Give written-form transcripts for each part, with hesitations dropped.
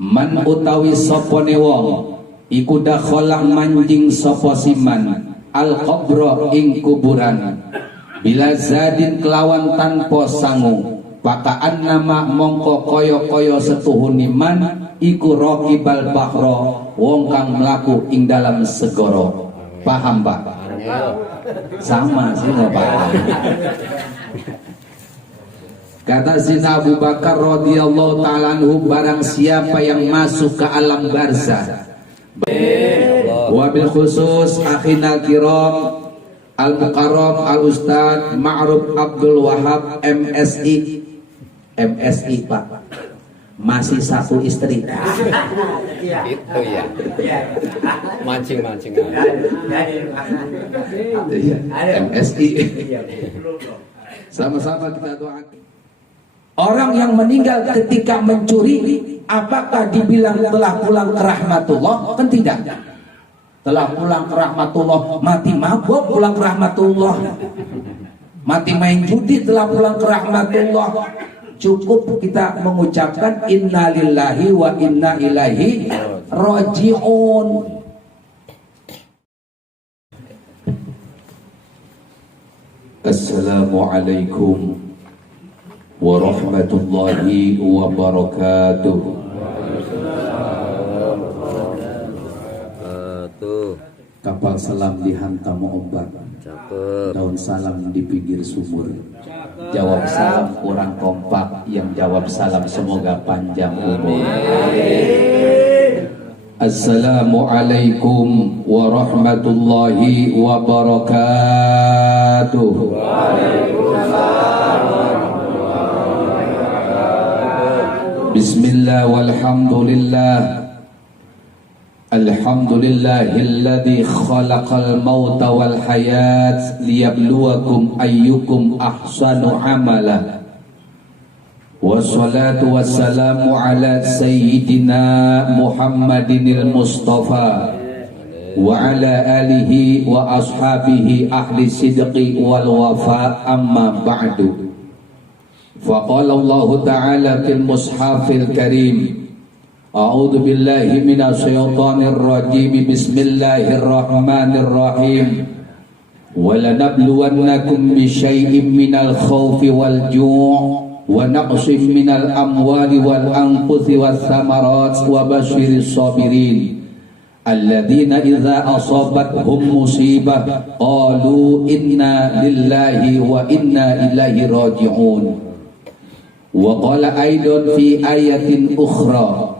Man utawi sopone wong iku dakhala manjing sapa siman al-qabra ing kuburan bila zadin kelawan tanpa sangu pakaan nama mongko koyo-koyo setuhuni man iku raqibal bahra wong kang mlaku ing dalam segara. Paham Pak? Sama sih nggak paham. Kata Sayyidina Abu Bakar radhiyallahu ta'ala anhu, barang siapa yang masuk ke alam barzah, wabil khusus akhina kiram al-mukarram al-ustad Ma'ruf Abdul Wahab MSI. MSI Pak, masih satu istri. Itu ya, mancing-mancing. MSI. Sama-sama kita doakan. Orang yang meninggal ketika mencuri, apakah dibilang telah pulang ke rahmatullah? Kan tidak. Telah pulang ke rahmatullah, mati mabuk pulang ke rahmatullah, mati main judi telah pulang ke rahmatullah. Cukup kita mengucapkan inna lillahi wa inna ilaihi raji'un. Assalamualaikum warahmatullahi wabarakatuh. Kapal selam dihantam ombak, daun salam di pinggir sumur. Jawab salam kurang kompak, yang jawab salam semoga panjang umur. Assalamualaikum warahmatullahi wabarakatuh. Bismillah walhamdulillah. Alhamdulillahilladzi khalaqal mauta wal hayat liyabluwakum ayyukum ahsanu amala. Wassalatu wassalamu ala sayyidina Muhammadinil Mustafa wa ala alihi wa ashabihi ahli sidqi wal wafa, amma ba'du. Faqala Allah ta'ala fil mushafil karim, a'udzu billahi minasyaitonir rajim, bismillahirrahmanirrahim. Walanabluwannakum bisyai'im minal khawfi wal ju' wa naqsim minal amwali wal anfusi was samarat wa basyiris sabirin alladzina idza asabathum musibah qalu inna lillahi wa inna ilaihi raji'un. Wa qala aidan fi ayatin ukhra,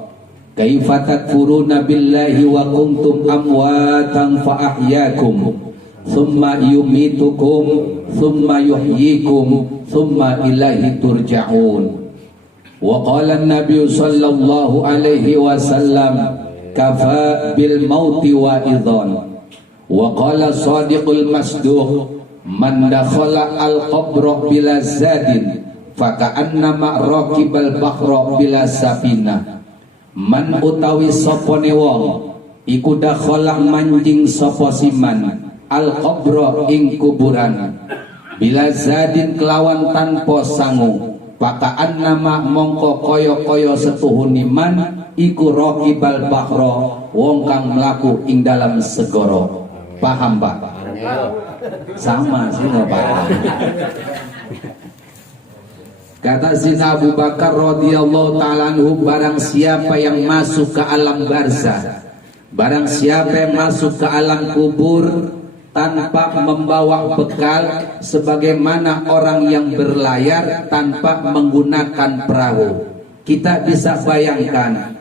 kaifa takfuruna billahi wa kuntum amwatan fa ahyakum thumma yumitukum thumma yuhyikum thumma ilaihi turja'un. Wa qala an-nabiy sallallahu alaihi wasallam, kafa bil mauti wa idhan. Wa qala sadiqul masduq, man dakhala al-qabra bila zadin faka'annama raqibal bahra bila safina. Man utawi sopone wong iku dakhala manjing sapa siman al-qabra ing kuburan bila zadin kelawan tanpa sangu faka'annama mongko koyo-koyo setuhuni man iku raqibal bahra wong kang mlaku ing dalam segara. Paham Pak? Sama sih nggak paham. Kata Sayyidina Abu Bakar radhiyallahu ta'ala anhu, barang siapa yang masuk ke alam barzah, barang siapa yang masuk ke alam kubur tanpa membawa bekal, sebagaimana orang yang berlayar tanpa menggunakan perahu. Kita bisa bayangkan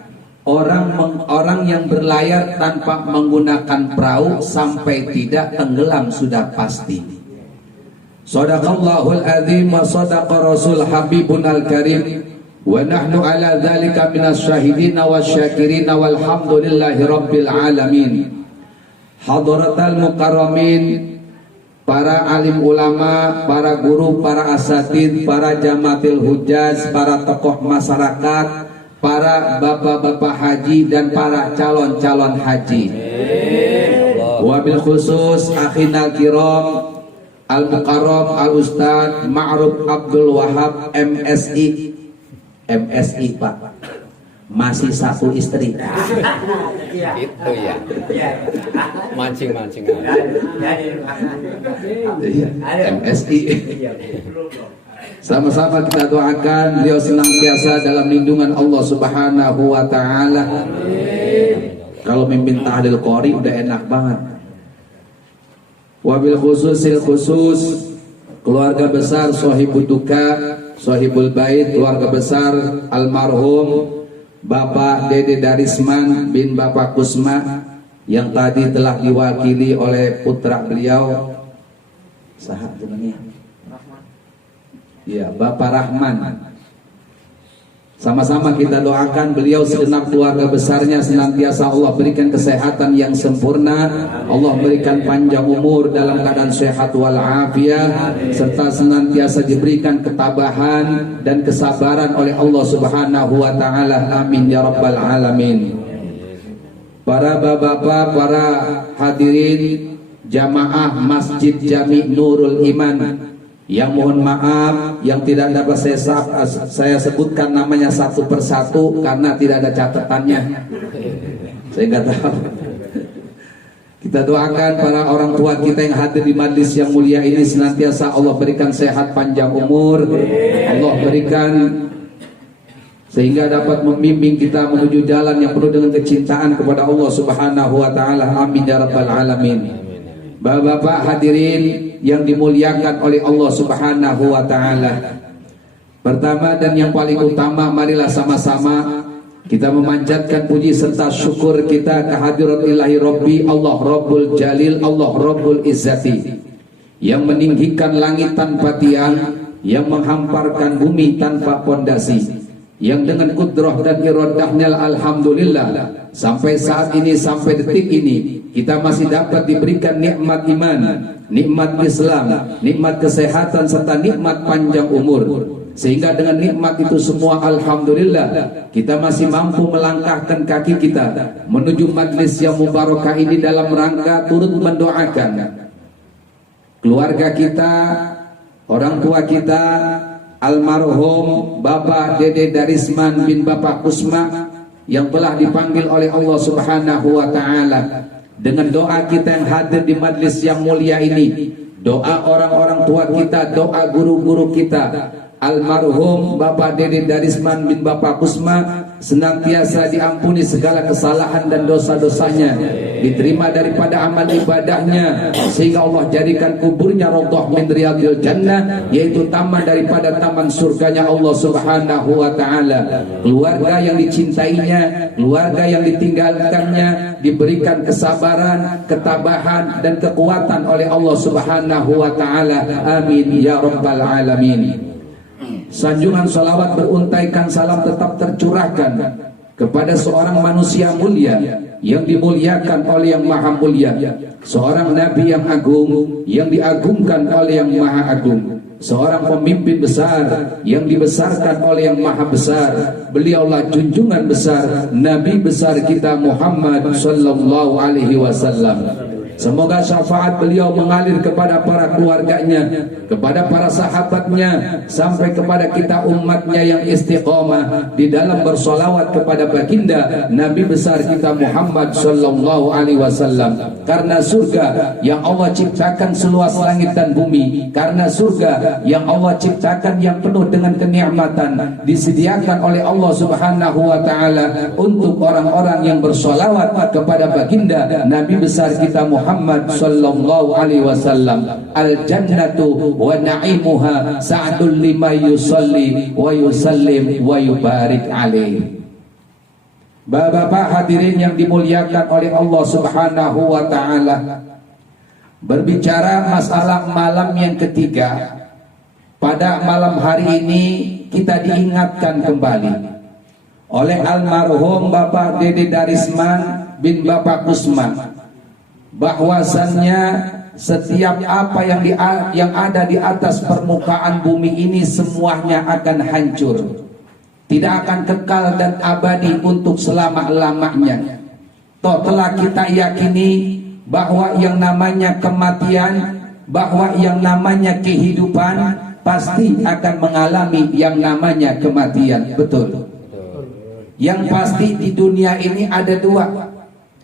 orang yang berlayar tanpa menggunakan perahu sampai tidak tenggelam sudah pasti. Sadaqallahul azim wa sadaqa rasul habibun al-karim wa nahnu ala dhalika minas syahidin wa syakirin walhamdulillahi rabbil alamin. Hadratal mukarramin, para alim ulama, para guru, para asatid, para jamatil hujjaz, para tokoh masyarakat, para bapak-bapak haji dan para calon-calon haji. Wabil khusus akhina kiram al-mukarram al-ustad Ma'ruf Abdul Wahab MSI. MSI Pak, masih satu istri. Itu ya. Mancing-mancing. Iya, MSI. Sama-sama kita doakan beliau senantiasa dalam lindungan Allah Subhanahu wa taala. Kalau mimpin tahlil qori udah enak banget. Wabil khusus keluarga besar Sohibul Duka, Sohibul Bait, keluarga besar almarhum Bapak Dede Darisman bin Bapak Kusma yang tadi telah diwakili oleh putra beliau sahat namanya. Ya, Bapak Rahman. Sama-sama kita doakan beliau segenap keluarga besarnya senantiasa Allah berikan kesehatan yang sempurna, Allah berikan panjang umur dalam keadaan sehat walafiat, serta senantiasa diberikan ketabahan dan kesabaran oleh Allah Subhanahu wa taala. Amin ya rabbal alamin. Para bapak-bapak, para hadirin jamaah Masjid Jami Nurul Iman, yang mohon maaf yang tidak dapat saya sebutkan namanya satu persatu karena tidak ada catatannya. Saya nggak tahu. Kita doakan para orang tua kita yang hadir di majlis yang mulia ini senantiasa Allah berikan sehat panjang umur, Allah berikan sehingga dapat membimbing kita menuju jalan yang penuh dengan kecintaan kepada Allah Subhanahu wa taala. Amin ya rabbal alamin. Bapak-bapak hadirin yang dimuliakan oleh Allah Subhanahu wa taala. Pertama dan yang paling utama, marilah sama-sama kita memanjatkan puji serta syukur kita kehadirat ilahi Rabbi Allah Rabbul Jalil, Allah Rabbul Izzati, yang meninggikan langit tanpa tiang, yang menghamparkan bumi tanpa pondasi, yang dengan kudrah dan iradahnya alhamdulillah sampai saat ini, sampai detik ini kita masih dapat diberikan nikmat iman, nikmat Islam, nikmat kesehatan serta nikmat panjang umur. Sehingga dengan nikmat itu semua alhamdulillah kita masih mampu melangkahkan kaki kita menuju majlis yang mubarakah ini dalam rangka turut mendoakan keluarga kita, orang tua kita almarhum Bapak Dede Darisman bin Bapak Kusma yang telah dipanggil oleh Allah Subhanahu wa taala. Dengan doa kita yang hadir di majlis yang mulia ini, doa orang-orang tua kita, doa guru-guru kita, almarhum Bapak Dede Darisman bin Bapak Kusma senantiasa diampuni segala kesalahan dan dosa-dosanya, diterima daripada amal ibadahnya, sehingga Allah jadikan kuburnya raudhah min riyadil jannah, yaitu taman daripada taman surganya Allah Subhanahu wa taala. Keluarga yang dicintainya, keluarga yang ditinggalkannya diberikan kesabaran, ketabahan dan kekuatan oleh Allah Subhanahu wa taala. Amin ya rabbal alamin. Sanjungan salawat beruntaikan salam tetap tercurahkan kepada seorang manusia mulia yang dimuliakan oleh yang maha mulia, seorang nabi yang agung yang diagungkan oleh yang maha agung, seorang pemimpin besar yang dibesarkan oleh yang maha besar. Beliaulah junjungan besar nabi besar kita Muhammad sallallahu alaihi wasallam. Semoga syafaat beliau mengalir kepada para keluarganya, kepada para sahabatnya, sampai kepada kita umatnya yang istiqomah di dalam bersolawat kepada baginda Nabi besar kita Muhammad sallallahu alaihi wasallam. Karena surga yang Allah ciptakan seluas langit dan bumi, karena surga yang Allah ciptakan yang penuh dengan kenikmatan, disediakan oleh Allah Subhanahu wa taala untuk orang-orang yang bersolawat kepada baginda Nabi besar kita Muhammad sallallahu alaihi wasallam. Al jannatu wa na'imuha sa'dul lima yusalli wa yusallim wa yubarik alaihi. Bapak-bapak hadirin yang dimuliakan oleh Allah Subhanahu wa taala, berbicara masalah malam yang ketiga, pada malam hari ini kita diingatkan kembali oleh almarhum Bapak Dede Darisman bin Bapak Kusma bahwasannya setiap apa yang ada di atas permukaan bumi ini semuanya akan hancur, tidak akan kekal dan abadi untuk selama-lamanya. Toh telah kita yakini bahwa yang namanya kematian, bahwa yang namanya kehidupan pasti akan mengalami yang namanya kematian. Betul. Yang pasti di dunia ini ada dua.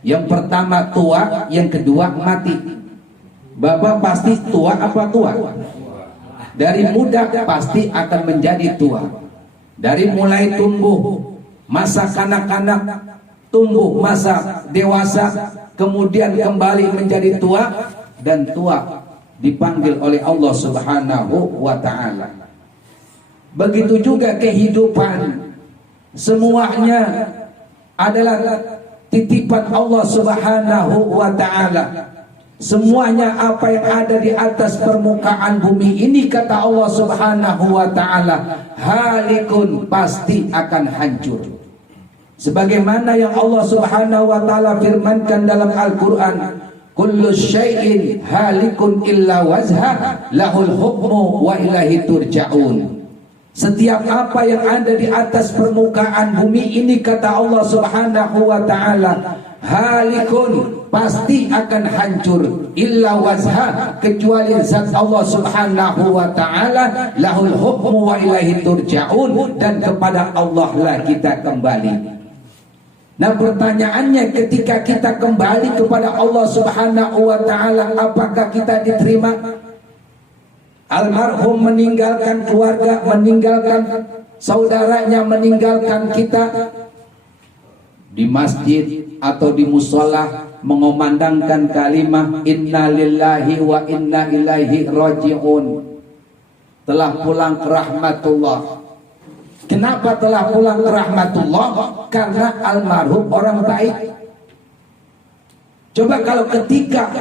Yang pertama tua, yang kedua mati. Bapak pasti tua apa tua? Dari muda pasti akan menjadi tua. Dari mulai tumbuh, masa kanak-kanak, tumbuh masa dewasa, kemudian kembali menjadi tua, dan tua dipanggil oleh Allah Subhanahu wa ta'ala. Begitu juga kehidupan, semuanya adalah titipan Allah Subhanahu wa ta'ala. Semuanya apa yang ada di atas permukaan bumi ini, kata Allah Subhanahu wa ta'ala, halikun, pasti akan hancur. Sebagaimana yang Allah Subhanahu wa ta'ala firmankan dalam Al-Quran, kullu syai'in halikun illa wajha lahul hukmu wa ilahi turja'un. Setiap apa yang ada di atas permukaan bumi ini, kata Allah Subhanahu wa ta'ala, halikun, pasti akan hancur, illa wajha, kecuali zat Allah Subhanahu wa ta'ala, lahul hukmu wa ilahi turja'un, dan kepada Allah lah kita kembali. Nah, pertanyaannya, ketika kita kembali kepada Allah Subhanahu wa ta'ala, apakah kita diterima? Almarhum meninggalkan keluarga, meninggalkan saudaranya, meninggalkan kita di masjid atau di musola, mengumandangkan kalimah inna lillahi wa inna ilaihi raji'un, telah pulang ke rahmatullah. Kenapa telah pulang ke rahmatullah? Karena almarhum orang baik. Coba kalau ketika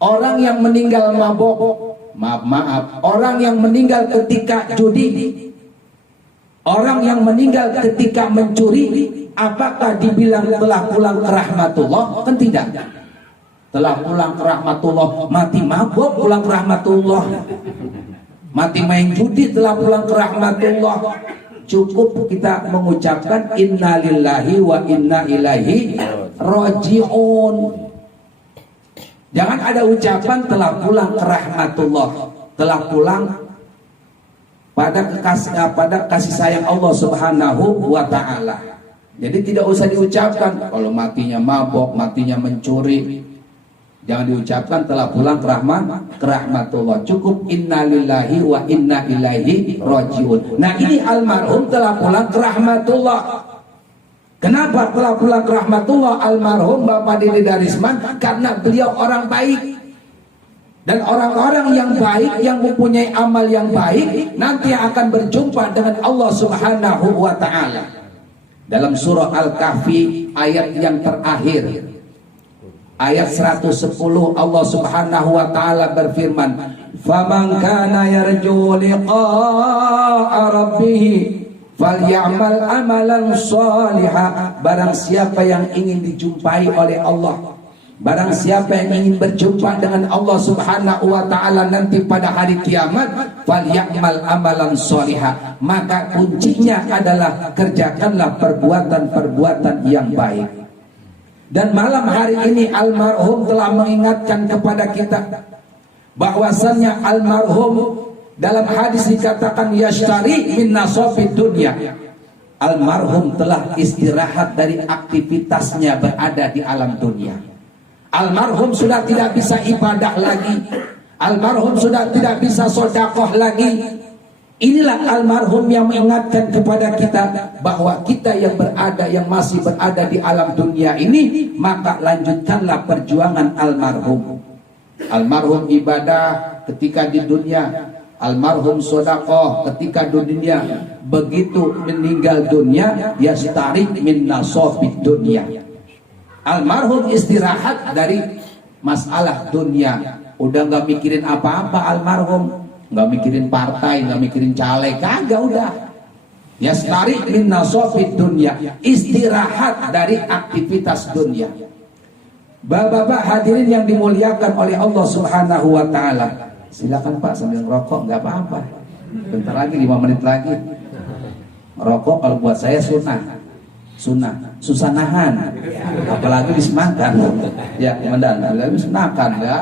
orang yang meninggal mabok, maaf, orang yang meninggal ketika judi, orang yang meninggal ketika mencuri, apakah dibilang telah pulang ke rahmatullah? Kan tidak. Telah pulang ke rahmatullah, mati mabok pulang ke rahmatullah, mati main judi telah pulang ke rahmatullah. Cukup kita mengucapkan inna lillahi wa inna ilaihi raji'un. Jangan ada ucapan telah pulang ke rahmatullah, telah pulang pada kasih sayang Allah Subhanahu wa ta'ala. Jadi tidak usah diucapkan kalau matinya mabok, matinya mencuri. Jangan diucapkan telah pulang ke rahmatullah. Cukup inna lillahi wa inna ilaihi raji'un. Nah, ini almarhum telah pulang ke rahmatullah. Kenapa telah pulang ke rahmatullah almarhum Bapak Dede Darisman? Karena beliau orang baik. Dan orang-orang yang baik, yang mempunyai amal yang baik, nanti akan berjumpa dengan Allah Subhanahu wa ta'ala. Dalam surah Al-Kahfi ayat yang terakhir, ayat 110, Allah Subhanahu wa ta'ala berfirman, faman kana yarju liqa'a rabbih falyamal amalan shaliha. Barang siapa yang ingin dijumpai oleh Allah, barang siapa yang ingin berjumpa dengan Allah Subhanahu wa ta'ala nanti pada hari kiamat, falyamal amalan shaliha, maka kuncinya adalah kerjakanlah perbuatan-perbuatan yang baik. Dan malam hari ini almarhum telah mengingatkan kepada kita bahwasannya almarhum dalam hadis dikatakan yashtari min nasabid dunya. Almarhum telah istirahat dari aktivitasnya berada di alam dunia. Almarhum sudah tidak bisa ibadah lagi. Almarhum sudah tidak bisa sedekah lagi. Inilah almarhum yang mengingatkan kepada kita bahwa kita yang masih berada di alam dunia ini, maka lanjutkanlah perjuangan almarhum. Almarhum ibadah ketika di dunia, almarhum sedekah ketika di dunia. Begitu meninggal dunia, yastarik min nasabid dunia. Almarhum istirahat dari masalah dunia. Udah gak mikirin apa-apa almarhum. Nggak mikirin partai, nggak mikirin caleg, kagak, udah. Yastarik min nasabid dunya, istirahat dari aktivitas dunia. Bapak-bapak hadirin yang dimuliakan oleh Allah Subhanahu wa ta'ala, silakan Pak sambil ngerokok, nggak apa-apa. Bentar lagi, 5 menit lagi. Rokok kalau buat saya sunnah, susah nahan, apalagi disematkan. Ya, komandan, apalagi disematkan, ya.